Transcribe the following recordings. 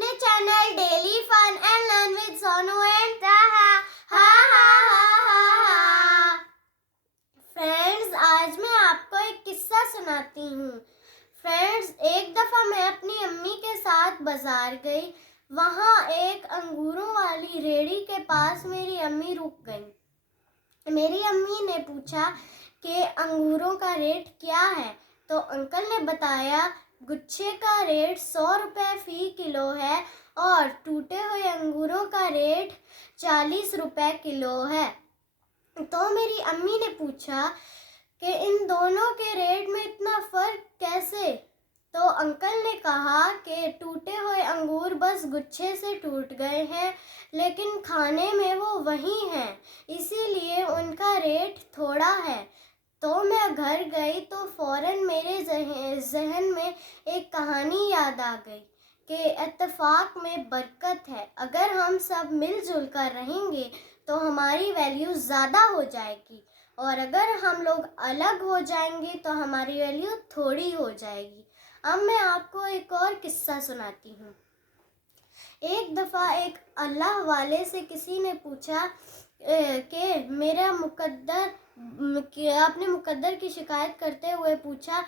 अपने channel daily fun and learn with Sonu and Taha. हा हा हा हा हा। फ्रेंड्स, आज मैं आपको एक किस्सा सुनाती हूँ। फ्रेंड्स, एक दफ़ा मैं अपनी अम्मी के साथ बाजार गई। वहाँ एक अंगूरों वाली रेहड़ी के पास मेरी अम्मी रुक गई। मेरी अम्मी ने पूछा कि अंगूरों का रेट क्या है, तो अंकल ने बताया गुच्छे का रेट 100 रुपये फ़ी किलो है और टूटे हुए अंगूरों का रेट 40 रुपये किलो है। तो मेरी अम्मी ने पूछा कि इन दोनों के रेट में इतना फ़र्क कैसे? तो अंकल ने कहा कि टूटे हुए अंगूर बस गुच्छे से टूट गए हैं, लेकिन खाने में वो वही हैं, इसीलिए उनका रेट थोड़ा है। तो मैं घर गई तो फ़ौरन मेरे जहन में एक कहानी याद आ गई कि इत्तेफाक में बरकत है। अगर हम सब मिलजुल कर रहेंगे तो हमारी वैल्यू ज़्यादा हो जाएगी, और अगर हम लोग अलग हो जाएंगे तो हमारी वैल्यू थोड़ी हो जाएगी। अब मैं आपको एक और किस्सा सुनाती हूँ। एक दफ़ा एक अल्लाह वाले से किसी ने पूछा कि मेरा मुकद्दर कि आपने मुकद्दर की शिकायत करते हुए पूछा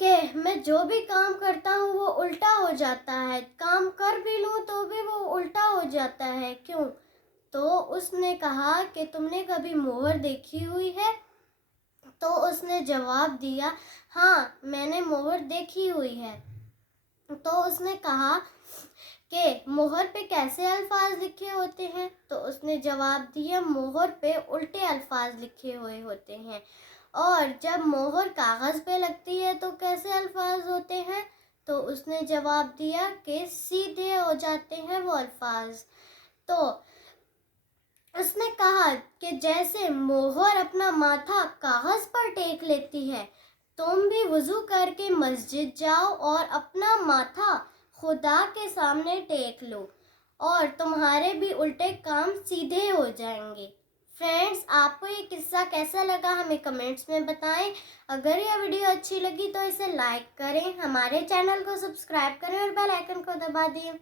कि मैं जो भी काम करता हूँ वो उल्टा हो जाता है, काम कर भी लूँ तो भी वो उल्टा हो जाता है, क्यों? तो उसने कहा कि तुमने कभी मोहर देखी हुई है? तो उसने जवाब दिया, हाँ, मैंने मोहर देखी हुई है। तो उसने कहा कि मोहर पे कैसे अल्फाज लिखे होते हैं? तो उसने जवाब दिया, मोहर पे उल्टे अल्फाज लिखे हुए होते हैं। और जब मोहर कागज़ पे लगती है तो कैसे अल्फाज होते हैं? तो उसने जवाब दिया कि सीधे हो जाते हैं वो अल्फाज। तो उसने कहा कि जैसे मोहर अपना माथा कागज़ पर टेक लेती है, तुम भी वज़ू करके मस्जिद जाओ और अपना माथा खुदा के सामने टेक लो, और तुम्हारे भी उल्टे काम सीधे हो जाएंगे। फ्रेंड्स, आपको ये किस्सा कैसा लगा हमें कमेंट्स में बताएं। अगर यह वीडियो अच्छी लगी तो इसे लाइक करें, हमारे चैनल को सब्सक्राइब करें और बेल आइकन को दबा दें।